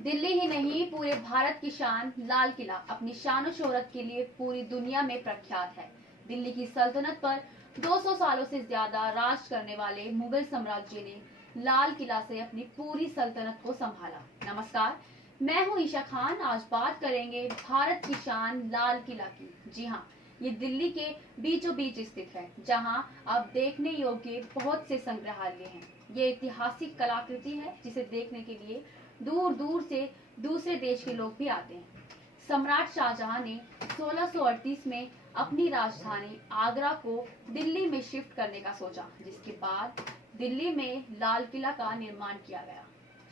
दिल्ली ही नहीं पूरे भारत की शान लाल किला अपनी शान और शोहरत के लिए पूरी दुनिया में प्रख्यात है। दिल्ली की सल्तनत पर 200 सालों से ज्यादा राज करने वाले मुगल साम्राज्य ने लाल किला से अपनी पूरी सल्तनत को संभाला। नमस्कार, मैं हूं ईशा खान। आज बात करेंगे भारत की शान लाल किला की। जी हाँ, ये दिल्ली के बीचों बीच स्थित है, जहां अब देखने योग्य बहुत से संग्रहालय हैं। ये ऐतिहासिक कलाकृति है जिसे देखने के लिए दूर दूर से दूसरे देश के लोग भी आते हैं। सम्राट शाहजहां ने 1638 में अपनी राजधानी आगरा को दिल्ली में शिफ्ट करने का सोचा, जिसके बाद दिल्ली में लाल किला का निर्माण किया गया।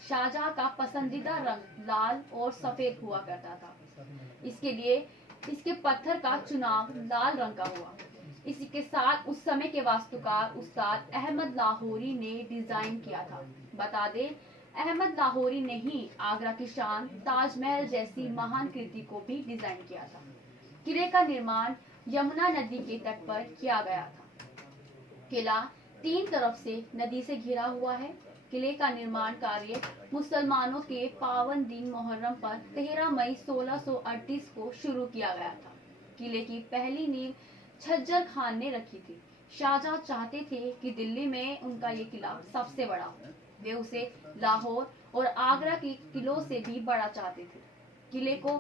शाहजहां का पसंदीदा रंग लाल और सफेद हुआ करता था। इसके लिए इसके पत्थर का चुनाव लाल रंग का हुआ। इसी के साथ उस समय के वास्तुकार उस्ताद अहमद लाहौरी ने डिजाइन किया था। बता दें, अहमद लाहौरी ने ही आगरा की शान ताजमहल जैसी महान कृति को भी डिजाइन किया था। किले का निर्माण यमुना नदी के तट पर किया गया था। किला 3 तरफ से नदी से घिरा हुआ है। किले का निर्माण कार्य मुसलमानों के पावन दिन मुहर्रम पर 13 मई 1638 को शुरू किया गया था। किले की पहली नींव छज्जर खान ने रखी थी। शाहजहां चाहते थे कि दिल्ली में उनका ये किला सबसे बड़ा हो। वे उसे लाहौर और आगरा के किलों से भी बड़ा चाहते थे। किले को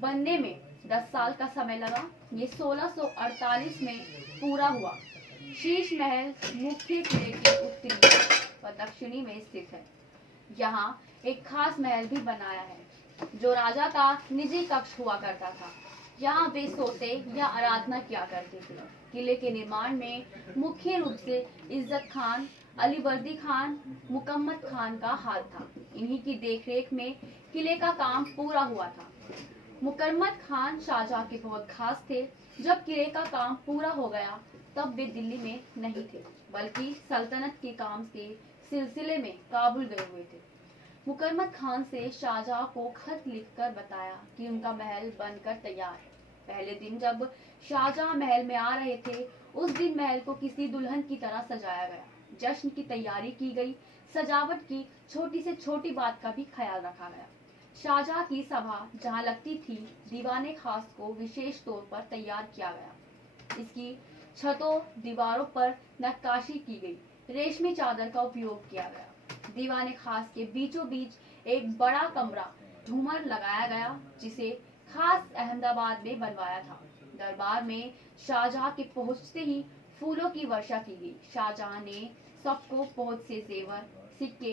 बनने में 10 साल का समय लगा। ये 1648 में पूरा हुआ। शीश महल मुख्य किले के उत्तरी व दक्षिणी में स्थित है। यहाँ एक खास महल भी बनाया है, जो राजा का निजी कक्ष हुआ करता था। यहाँ वे सोते या आराधना किया करते थे। किले के निर्माण में मुख्य रूप से इज्जत खान, अलीवर्दी खान, मुकम्मद खान का हाथ था। इन्हीं की देखरेख में किले का काम पूरा हुआ था। मुकम्मद खान शाहजहां के बहुत खास थे। जब किले का काम पूरा हो गया, तब वे दिल्ली में नहीं थे, बल्कि सल्तनत के काम के सिलसिले में काबुल गए हुए थे। मुकम्मद खान से शाहजहां को खत लिखकर बताया कि उनका महल बनकर तैयार है। पहले दिन जब शाहजहां महल में आ रहे थे, उस दिन महल को किसी दुल्हन की तरह सजाया गया। जश्न की तैयारी की गई। सजावट की छोटी से छोटी बात का भी ख्याल रखा गया। शाहजहां की सभा जहां लगती थी, दीवाने खास को विशेष तौर पर तैयार किया गया। इसकी छतों, दीवारों पर नक्काशी की गई। रेशमी चादर का उपयोग किया गया। दीवाने खास के बीचों बीच एक बड़ा कमरा झूमर लगाया गया, जिसे खास अहमदाबाद में बनवाया था। दरबार में शाहजहां के पहुंचते ही फूलों की वर्षा की गई। शाहजहां ने सबको बहुत से जेवर, सिक्के,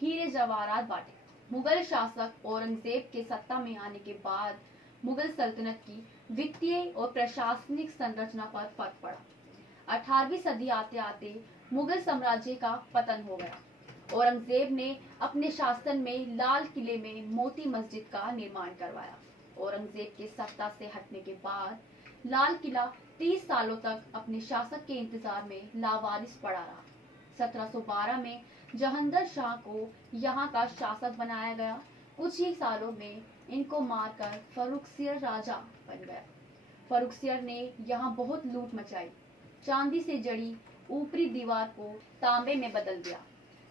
हीरे जवाहरात बांटे। मुगल शासक औरंगजेब के सत्ता में आने के बाद मुगल सल्तनत की वित्तीय और प्रशासनिक संरचना पर फर्क पड़ा। 18वीं सदी आते आते मुगल साम्राज्य का पतन हो गया। औरंगजेब ने अपने शासन में लाल किले में मोती मस्जिद का निर्माण करवाया। औरंगजेब के सत्ता से हटने के बाद लाल किला 30 सालों तक अपने शासक के इंतजार में लावारिस पड़ा रहा। 1712 में जहांगीर शाह को यहाँ का शासक बनाया गया। कुछ ही सालों में इनको मारकर फर्रुखसियर राजा बन गया। फर्रुखसियर ने यहाँ बहुत लूट मचाई। चांदी से जड़ी ऊपरी दीवार को तांबे में बदल दिया।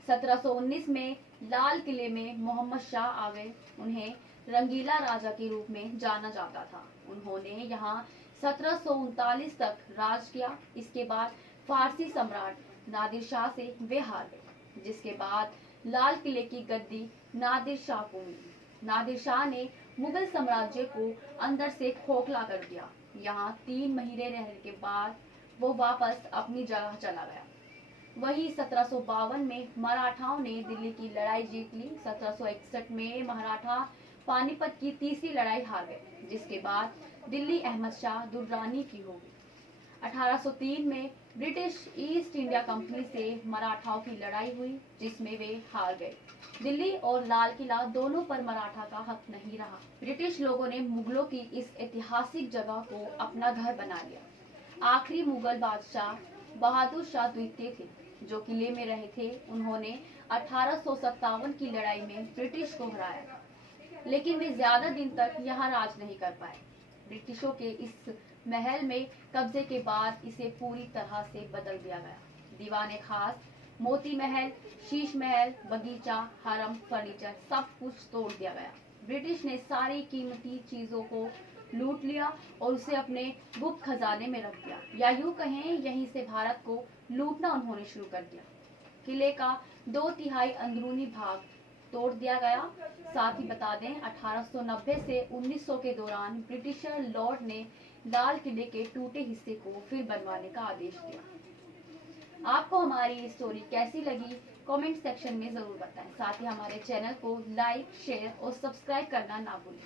1719 में लाल किले में मोहम्मद शाह आ गए। उन्हें रंगीला राजा के रूप में जाना जाता था। उन्होंने यहाँ 1739 तक राज किया। इसके बाद फारसी सम्राट नादिर शाह से वे हार गए, जिसके बाद लाल किले की गद्दी नादिर शाह को मिली। नादिर शाह ने मुगल साम्राज्य को अंदर से खोखला कर दिया। यहाँ 3 महीने रहने के बाद वो वापस अपनी जगह चला गया। वही 1752 में मराठाओं ने दिल्ली की लड़ाई जीत ली। 1761 में मराठा पानीपत की तीसरी लड़ाई हार गए, जिसके बाद दिल्ली अहमद शाह दुर्रानी की हो गई। 1803 में ब्रिटिश ईस्ट इंडिया कंपनी से मराठाओं की लड़ाई हुई, जिसमें वे हार गए। दिल्ली और लाल किला दोनों पर मराठा का हक नहीं रहा। ब्रिटिश लोगों ने मुगलों की इस ऐतिहासिक जगह को अपना घर बना लिया। आखिरी मुगल बादशाह बहादुर शाह द्वितीय थे, जो किले में रहे थे। उन्होंने 1857 की लड़ाई में ब्रिटिश को हराया था, लेकिन वे ज्यादा दिन तक यहाँ राज नहीं कर पाए। ब्रिटिशों के इस महल में कब्जे के बाद इसे पूरी तरह से बदल दिया गया। दीवाने खास मोती महल, शीश महल, बगीचा, हरम, फर्नीचर सब कुछ तोड़ दिया गया। ब्रिटिश ने सारी कीमती चीजों को लूट लिया और उसे अपने गुप्त खजाने में रख दिया, या यूं कहें यहीं से भारत को लूटना उन्होंने शुरू कर दिया। किले का 2/3 अंदरूनी भाग तोड़ दिया गया। साथ ही बता दें 1890 से 1900 के दौरान ब्रिटिशर लॉर्ड ने लाल किले के टूटे हिस्से को फिर बनवाने का आदेश दिया। आपको हमारी स्टोरी कैसी लगी कमेंट सेक्शन में जरूर बताएं। साथ ही हमारे चैनल को लाइक, शेयर और सब्सक्राइब करना ना भूलें।